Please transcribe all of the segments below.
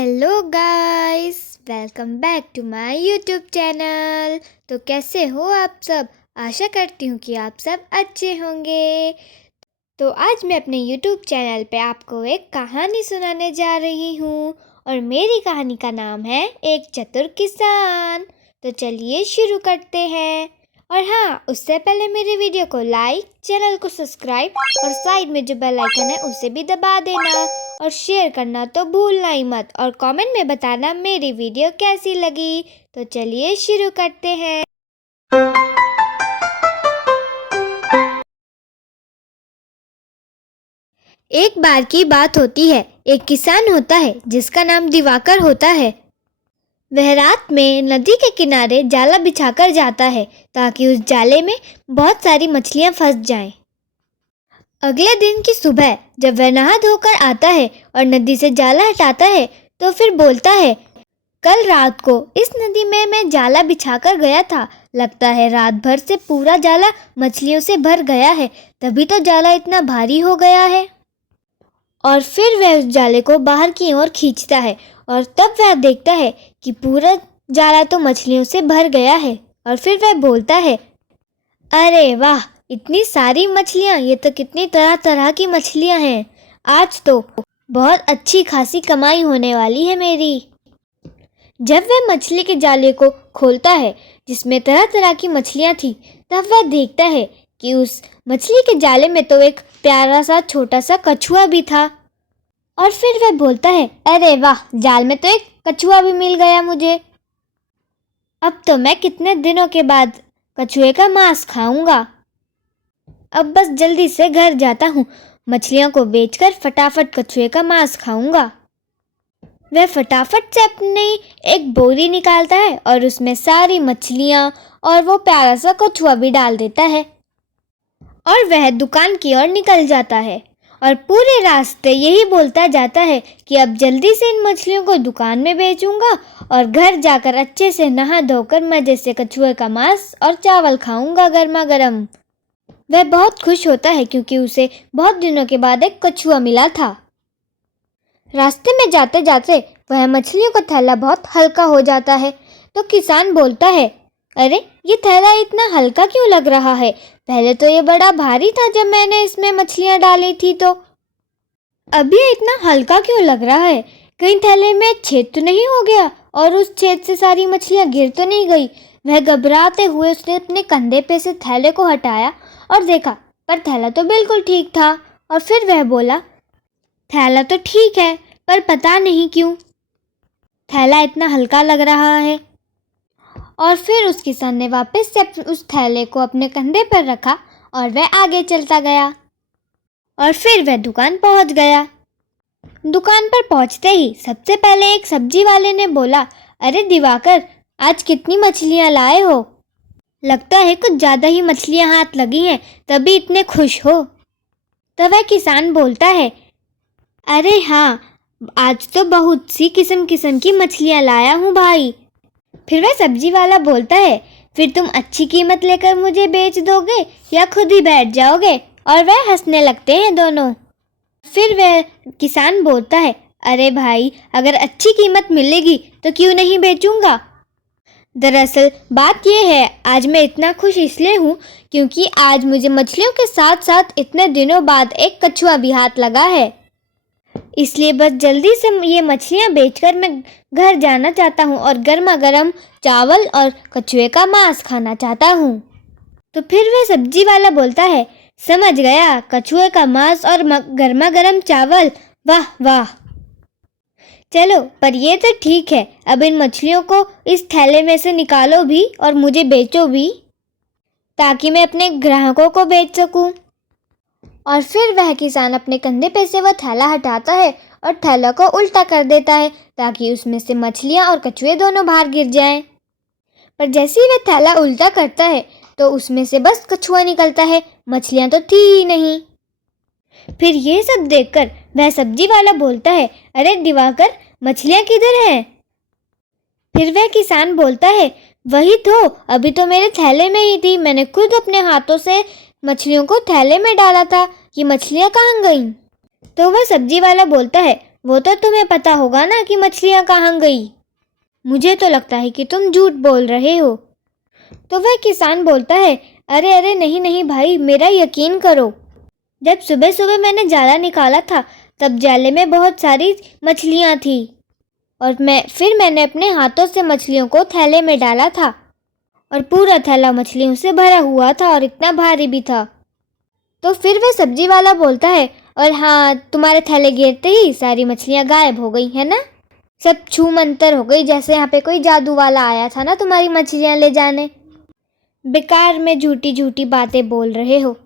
Hello guys, welcome back to my YouTube channel. तो कैसे हो आप सब? आशा करती हूँ कि आप सब अच्छे होंगे। तो आज मैं अपने यूट्यूब चैनल पे आपको एक कहानी सुनाने जा रही हूँ और मेरी कहानी का नाम है एक चतुर किसान। तो चलिए शुरू करते हैं। और हाँ, उससे पहले मेरे वीडियो को लाइक, चैनल को सब्सक्राइब और साइड में जो बेल आइकन है उसे भी दबा देना और शेयर करना तो भूलना ही मत और कमेंट में बताना मेरी वीडियो कैसी लगी। तो चलिए शुरू करते हैं। एक बार की बात होती है। एक किसान होता है जिसका नाम दिवाकर होता है। वह रात में नदी के किनारे जाला बिछाकर जाता है ताकि उस जाले में बहुत सारी मछलियां फंस जाएं। अगले दिन की सुबह जब वह नहा धोकर आता है और नदी से जाला हटाता है तो फिर बोलता है, कल रात को इस नदी में मैं जाला बिछाकर गया था। लगता है रात भर से पूरा जाला मछलियों से भर गया है, तभी तो जाला इतना भारी हो गया है। और फिर वह उस जाले को बाहर की ओर खींचता है और तब वह देखता है कि पूरा जाला तो मछलियों से भर गया है। और फिर वह बोलता है, अरे वाह, इतनी सारी मछलियाँ! ये तो कितनी तरह तरह की मछलियाँ हैं। आज तो बहुत अच्छी खासी कमाई होने वाली है मेरी। जब वह मछली के जाले को खोलता है जिसमें तरह तरह की मछलियाँ थी, तब वह देखता है कि उस मछली के जाले में तो एक प्यारा सा छोटा सा कछुआ भी था। और फिर वह बोलता है, अरे वाह, जाल में तो एक कछुआ भी मिल गया मुझे। अब तो मैं कितने दिनों के बाद कछुए का मांस खाऊंगा। अब बस जल्दी से घर जाता हूँ, मछलियों को बेचकर फटाफट कछुए का मांस खाऊंगा। वह फटाफट से अपनी एक बोरी निकालता है और उसमें सारी मछलियाँ और वो प्यारा सा कछुआ भी डाल देता है और वह दुकान की ओर निकल जाता है और पूरे रास्ते यही बोलता जाता है कि अब जल्दी से इन मछलियों को दुकान में बेचूंगा और घर जाकर अच्छे से नहा धोकर मज़े से कछुए का मांस और चावल खाऊंगा गर्मा गर्म। वह बहुत खुश होता है क्योंकि उसे बहुत दिनों के बाद एक कछुआ मिला था। रास्ते में जाते जाते वह मछलियों का थैला बहुत हल्का हो जाता है। तो किसान बोलता है, अरे ये थैला इतना हल्का क्यों लग रहा है? पहले तो ये बड़ा भारी था जब मैंने इसमें मछलियाँ डाली थी, तो अभी ये इतना हल्का क्यों लग रहा है? कहीं थैले में छेद तो नहीं हो गया और उस छेद से सारी मछलियाँ गिर तो नहीं गई? वह घबराते हुए उसने अपने कंधे पे से थैले को हटाया और देखा, पर थैला तो बिल्कुल ठीक था। और फिर वह बोला, थैला तो ठीक है, पर पता नहीं क्यों थैला इतना हल्का लग रहा है। और फिर उस किसान ने वापस से उस थैले को अपने कंधे पर रखा और वह आगे चलता गया। और फिर वह दुकान पहुंच गया। दुकान पर पहुंचते ही सबसे पहले एक सब्जी वाले ने बोला, अरे दिवाकर, आज कितनी मछलियां लाए हो? लगता है कुछ ज़्यादा ही मछलियां हाथ लगी हैं, तभी इतने खुश हो। तब वह किसान बोलता है, अरे हाँ, आज तो बहुत सी किस्म किस्म की मछलियाँ लाया हूँ भाई। फिर वह सब्जी वाला बोलता है, फिर तुम अच्छी कीमत लेकर मुझे बेच दोगे या खुद ही बैठ जाओगे? और वह हंसने लगते हैं दोनों। फिर वह किसान बोलता है, अरे भाई, अगर अच्छी कीमत मिलेगी तो क्यों नहीं बेचूंगा। दरअसल बात यह है, आज मैं इतना खुश इसलिए हूँ क्योंकि आज मुझे मछलियों के साथ साथ इतने दिनों बाद एक कछुआ भी हाथ लगा है। इसलिए बस जल्दी से ये मछलियाँ बेचकर मैं घर जाना चाहता हूँ और गर्मा गर्म चावल और कछुए का मांस खाना चाहता हूँ। तो फिर वह सब्जी वाला बोलता है, समझ गया, कछुए का मांस और गर्मा गर्म चावल, वाह वाह। चलो, पर ये तो ठीक है, अब इन मछलियों को इस थैले में से निकालो भी और मुझे बेचो भी, ताकि मैं अपने ग्राहकों को बेच सकूँ। और फिर वह किसान अपने कंधे पे से वह थैला हटाता है और थैला को उल्टा कर देता है ताकि उसमें से मछलियाँ और कछुए दोनों बाहर गिर जाएं। पर जैसे ही वह थैला उल्टा करता है तो उसमें से बस कछुआ निकलता है, मछलियाँ तो थी ही नहीं। फिर ये सब देखकर वह सब्जी वाला बोलता है, अरे दिवाकर, मछलियाँ किधर हैं? फिर वह किसान बोलता है, वही तो, अभी तो मेरे थैले में ही थी, मैंने खुद अपने हाथों से मछलियों को थैले में डाला था, ये मछलियाँ कहाँ गईं? तो वह सब्जी वाला बोलता है, वो तो तुम्हें पता होगा ना कि मछलियाँ कहाँ गई। मुझे तो लगता है कि तुम झूठ बोल रहे हो। तो वह किसान बोलता है, अरे अरे नहीं नहीं भाई, मेरा यकीन करो। जब सुबह सुबह मैंने जाला निकाला था तब जाले में बहुत सारी मछलियाँ थी और मैंने अपने हाथों से मछलियों को थैले में डाला था और पूरा थैला मछलियों से भरा हुआ था और इतना भारी भी था। तो फिर वह सब्जी वाला बोलता है, और हाँ, तुम्हारे थैले गिरते ही सारी मछलियाँ गायब हो गई है ना। सब छू मंतर हो गई, जैसे यहाँ पे कोई जादू वाला आया था ना तुम्हारी मछलियाँ ले जाने। बेकार में झूठी झूठी बातें बोल रहे हो।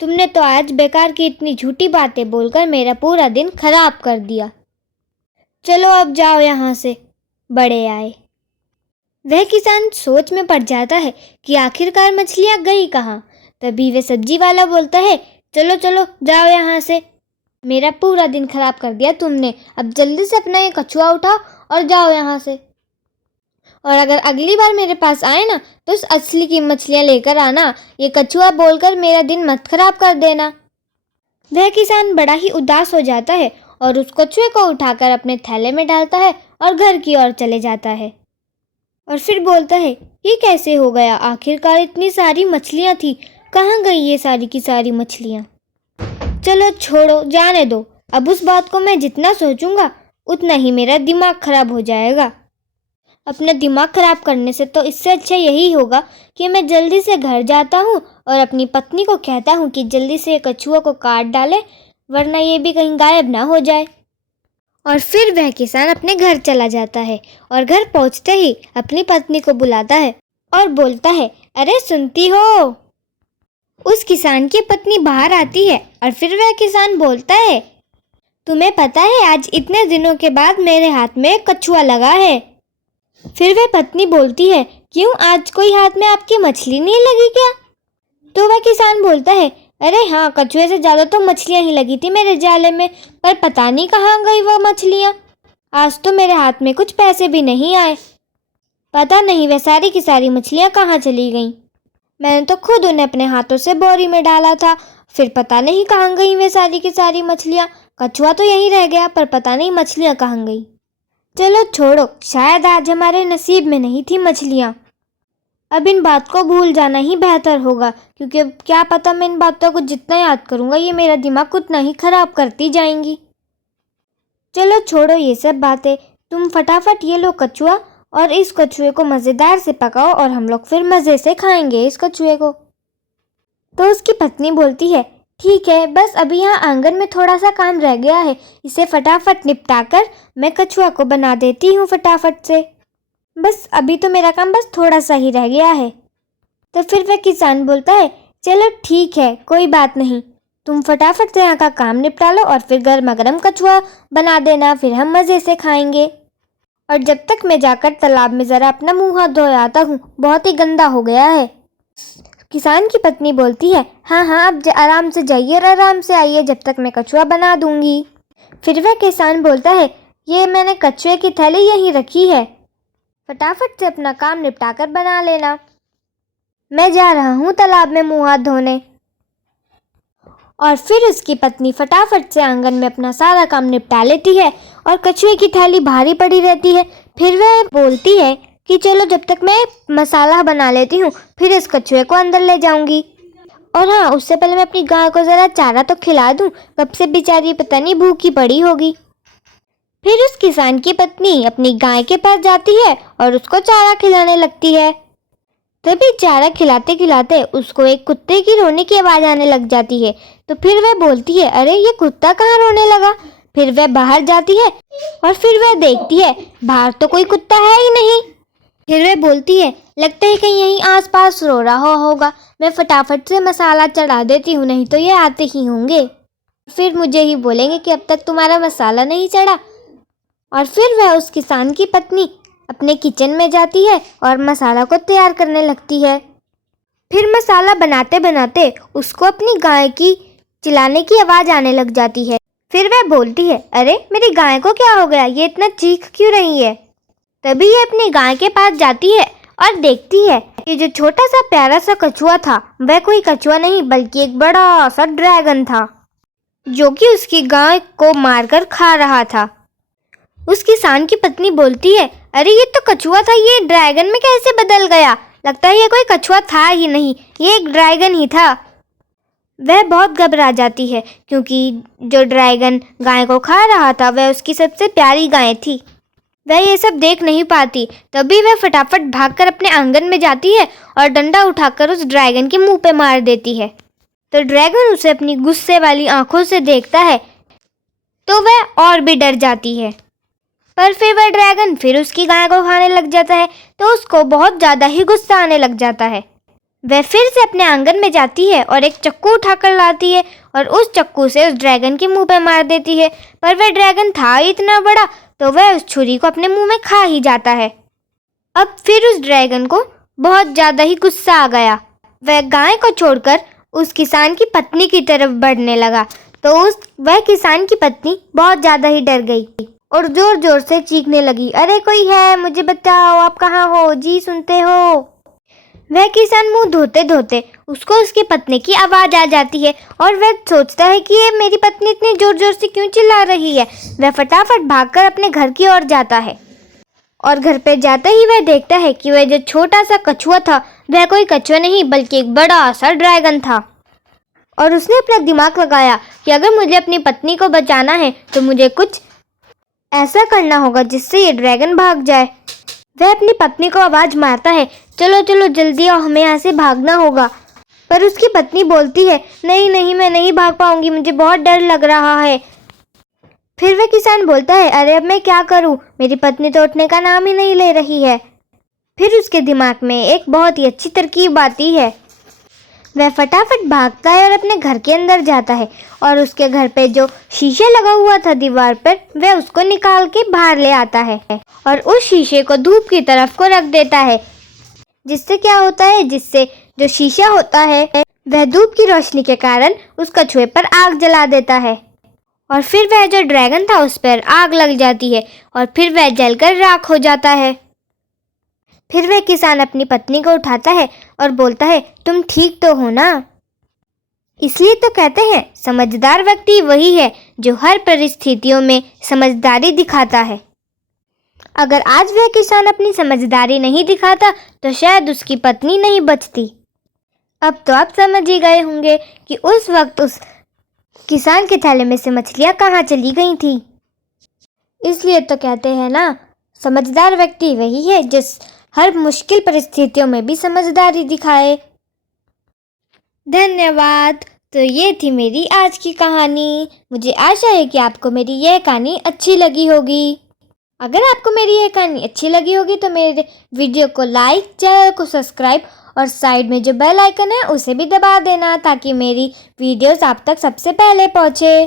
तुमने तो आज बेकार की इतनी झूठी बातें बोलकर मेरा पूरा दिन खराब कर दिया। चलो अब जाओ यहाँ से। बड़े आए। वह किसान सोच में पड़ जाता है कि आखिरकार मछलियाँ गई कहाँ। तभी वह सब्जी वाला बोलता है, चलो चलो जाओ यहाँ से, मेरा पूरा दिन खराब कर दिया तुमने। अब जल्दी से अपना ये कछुआ उठाओ और जाओ यहाँ से। और अगर अगली बार मेरे पास आए ना तो उस असली की मछलियाँ लेकर आना। ये कछुआ बोलकर मेरा दिन मत खराब कर देना। वह किसान बड़ा ही उदास हो जाता है और उस कछुए को उठाकर अपने थैले में डालता है और घर की ओर चले जाता है। और फिर बोलता है, ये कैसे हो गया? आखिरकार इतनी सारी मछलियाँ थी, कहाँ गई ये सारी की सारी मछलियाँ? चलो छोड़ो, जाने दो। अब उस बात को मैं जितना सोचूंगा उतना ही मेरा दिमाग खराब हो जाएगा। अपना दिमाग खराब करने से तो इससे अच्छा यही होगा कि मैं जल्दी से घर जाता हूँ और अपनी पत्नी को कहता हूँ कि जल्दी से कछुआ को काट डाले, वरना ये भी कहीं गायब ना हो जाए। और फिर वह किसान अपने घर चला जाता है और घर पहुँचते ही अपनी पत्नी को बुलाता है और बोलता है, अरे सुनती हो? उस किसान की पत्नी बाहर आती है और फिर वह किसान बोलता है, तुम्हें पता है आज इतने दिनों के बाद मेरे हाथ में कछुआ लगा है। फिर वह पत्नी बोलती है, क्यों, आज कोई हाथ में आपकी मछली नहीं लगी क्या? तो वह किसान बोलता है, अरे हाँ, कछुए से ज़्यादा तो मछलियाँ ही लगी थी मेरे जाले में, पर पता नहीं कहाँ गई वो मछलियाँ। आज तो मेरे हाथ में कुछ पैसे भी नहीं आए। पता नहीं वह सारी की सारी मछलियाँ कहाँ चली गईं। मैंने तो खुद उन्हें अपने हाथों से बोरी में डाला था, फिर पता नहीं कहाँ गई वे सारी की सारी मछलियाँ। कछुआ तो यहीं रह गया, पर पता नहीं मछलियाँ कहाँ गई। चलो छोड़ो, शायद आज हमारे नसीब में नहीं थी मछलियाँ। अब इन बात को भूल जाना ही बेहतर होगा, क्योंकि अब क्या पता मैं इन बातों को जितना याद करूँगा ये मेरा दिमाग उतना ही खराब करती जाएंगी। चलो छोड़ो ये सब बातें, तुम फटाफट ये लो कछुआ और इस कछुए को मज़ेदार से पकाओ और हम लोग फिर मज़े से खाएंगे इस कछुए को। तो उसकी पत्नी बोलती है, ठीक है, बस अभी यहाँ आंगन में थोड़ा सा काम रह गया है, इसे फटाफट निपटाकर मैं कछुआ को बना देती हूँ फटाफट से। बस अभी तो मेरा काम बस थोड़ा सा ही रह गया है। तो फिर वह किसान बोलता है, चलो ठीक है, कोई बात नहीं, तुम फटाफट से यहाँ का काम निपटा लो और फिर गर्मा गर्म कछुआ बना देना, फिर हम मज़े से खाएंगे। और जब तक मैं जाकर तालाब में ज़रा अपना मुँह हाथ धो आता हूँ, बहुत ही गंदा हो गया है। किसान की पत्नी बोलती है, हाँ हाँ, अब आराम से जाइए और आराम से आइए, जब तक मैं कछुआ बना दूँगी। फिर वह किसान बोलता है, ये मैंने कछुए की थैली यहीं रखी है, फटाफट से अपना काम निपटाकर बना लेना, मैं जा रहा हूँ तालाब में मुँह हाथ धोने। और फिर उसकी पत्नी फटाफट से आंगन में अपना सारा काम निपटा लेती है और कछुए की थैली भारी पड़ी रहती है। फिर वह बोलती है कि चलो जब तक मैं मसाला बना लेती हूँ, फिर इस कछुए को अंदर ले जाऊँगी। और हाँ, उससे पहले मैं अपनी गाय को ज़रा चारा तो खिला दूँ, कब से बेचारी पता नहीं भूखी पड़ी होगी। फिर उस किसान की पत्नी अपनी गाय के पास जाती है और उसको चारा खिलाने लगती है। तभी चारा खिलाते खिलाते उसको एक कुत्ते की रोने की आवाज़ आने लग जाती है। तो फिर वह बोलती है, अरे ये कुत्ता कहाँ रोने लगा? फिर वह बाहर जाती है और फिर वह देखती है बाहर तो कोई कुत्ता है ही नहीं। फिर वह बोलती है, लगता है कहीं यहीं आसपास रो रहा होगा, मैं फटाफट से मसाला चढ़ा देती हूँ, नहीं तो ये आते ही होंगे, फिर मुझे ही बोलेंगे कि अब तक तुम्हारा मसाला नहीं चढ़ा। और फिर वह उस किसान की पत्नी अपने किचन में जाती है और मसाला को तैयार करने लगती है। फिर मसाला बनाते बनाते उसको अपनी गाय की चिल्लाने की आवाज़ आने लग जाती है। फिर वह बोलती है, अरे मेरी गाय को क्या हो गया, ये इतना चीख क्यों रही है? तभी ये अपनी गाय के पास जाती है और देखती है कि जो छोटा सा प्यारा सा कछुआ था वह कोई कछुआ नहीं बल्कि एक बड़ा सा ड्रैगन था। जो कि उसकी गाय को मारकर खा रहा था। उस किसान की पत्नी बोलती है, अरे ये तो कछुआ था, ये ड्रैगन में कैसे बदल गया? लगता है ये कोई कछुआ था ही नहीं, ये एक ड्रैगन ही था। वह बहुत घबरा जाती है क्योंकि जो ड्रैगन गाय को खा रहा था वह उसकी सबसे प्यारी गाय थी। वह ये सब देख नहीं पाती, तभी वह फटाफट भागकर अपने आंगन में जाती है और डंडा उठाकर उस ड्रैगन के मुंह पे मार देती है। तो ड्रैगन उसे अपनी गुस्से वाली आंखों से देखता है तो वह और भी डर जाती है। पर फिर वह ड्रैगन फिर उसकी गाय को खाने लग जाता है तो उसको बहुत ज़्यादा ही गुस्सा आने लग जाता है। वह फिर से अपने आंगन में जाती है और एक चक्कू उठाकर लाती है और उस चक्कू से उस ड्रैगन के मुंह पर मार देती है। पर वह ड्रैगन था इतना बड़ा तो वह उस छुरी को अपने मुंह में खा ही जाता है। अब फिर उस ड्रैगन को बहुत ज़्यादा ही गुस्सा आ गया। वह गाय को छोड़कर उस किसान की पत्नी की तरफ बढ़ने लगा तो वह किसान की पत्नी बहुत ज़्यादा ही डर गई और जोर जोर से चीखने लगी, अरे कोई है, मुझे बताओ, आप कहाँ हो जी, सुनते हो? वह किसान मुंह धोते धोते उसको उसकी पत्नी की आवाज़ आ जाती है और वह सोचता है कि ये मेरी पत्नी इतनी जोर जोर से क्यों चिल्ला रही है। वह फटाफट भागकर अपने घर की ओर जाता है और घर पे जाते ही वह देखता है कि वह जो छोटा सा कछुआ था वह कोई कछुआ नहीं बल्कि एक बड़ा सा ड्रैगन था। और उसने अपना दिमाग लगाया कि अगर मुझे अपनी पत्नी को बचाना है तो मुझे कुछ ऐसा करना होगा जिससे ये ड्रैगन भाग जाए। वह अपनी पत्नी को आवाज़ मारता है, चलो चलो जल्दी आओ, हमें यहाँ से भागना होगा। पर उसकी पत्नी बोलती है, नहीं नहीं, मैं नहीं भाग पाऊंगी, मुझे बहुत डर लग रहा है। फिर वह किसान बोलता है, अरे अब मैं क्या करूं, मेरी पत्नी तो उठने का नाम ही नहीं ले रही है। फिर उसके दिमाग में एक बहुत ही अच्छी तरकीब आती है। वह फटाफट भागता है और अपने घर के अंदर जाता है और उसके घर पे जो शीशा लगा हुआ था दीवार पर वह उसको निकाल के बाहर ले आता है और उस शीशे को धूप की तरफ को रख देता है। जिससे क्या होता है, जिससे जो शीशा होता है वह धूप की रोशनी के कारण उस कछुए पर आग जला देता है और फिर वह जो ड्रैगन था उस पर आग लग जाती है और फिर वह जलकर राख हो जाता है। फिर वह किसान अपनी पत्नी को उठाता है और बोलता है, तुम ठीक तो हो ना? इसलिए तो कहते हैं समझदार व्यक्ति वही है जो हर परिस्थितियों में समझदारी दिखाता है। अगर आज वह किसान अपनी समझदारी नहीं दिखाता तो शायद उसकी पत्नी नहीं बचती। अब तो आप समझ ही गए होंगे कि उस वक्त उस किसान के थैले में से मछलियाँ कहाँ चली गई थी। इसलिए तो कहते हैं ना, समझदार व्यक्ति वही है जिस हर मुश्किल परिस्थितियों में भी समझदारी दिखाए। धन्यवाद। तो ये थी मेरी आज की कहानी। मुझे आशा है कि आपको मेरी यह कहानी अच्छी लगी होगी। अगर आपको मेरी यह कहानी अच्छी लगी होगी तो मेरे वीडियो को लाइक, चैनल को सब्सक्राइब और साइड में जो बेल आइकन है उसे भी दबा देना ताकि मेरी वीडियोस आप तक सबसे पहले पहुँचे।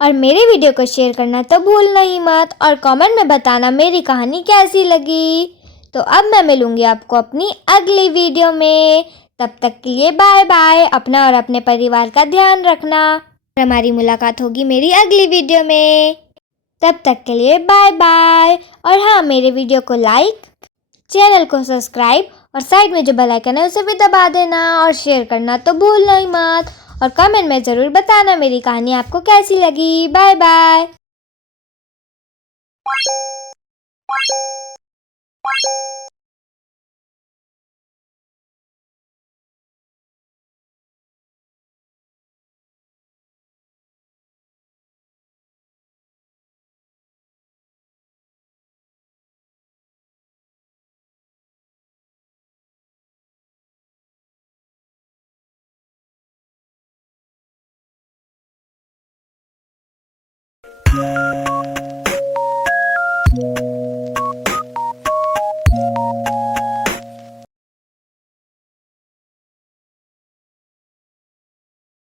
और मेरे वीडियो को शेयर करना तो भूलना ही मत और कमेंट में बताना मेरी कहानी कैसी लगी। तो अब मैं मिलूँगी आपको अपनी अगली वीडियो में। तब तक के लिए बाय बाय। अपना और अपने परिवार का ध्यान रखना। हमारी मुलाकात होगी मेरी अगली वीडियो में। तब तक के लिए बाय बाय। और हाँ, मेरे वीडियो को लाइक, चैनल को सब्सक्राइब और साइड में जो बेल आइकन है उसे भी दबा देना और शेयर करना तो भूलना ही मत। और कमेंट में ज़रूर बताना मेरी कहानी आपको कैसी लगी। Bye bye.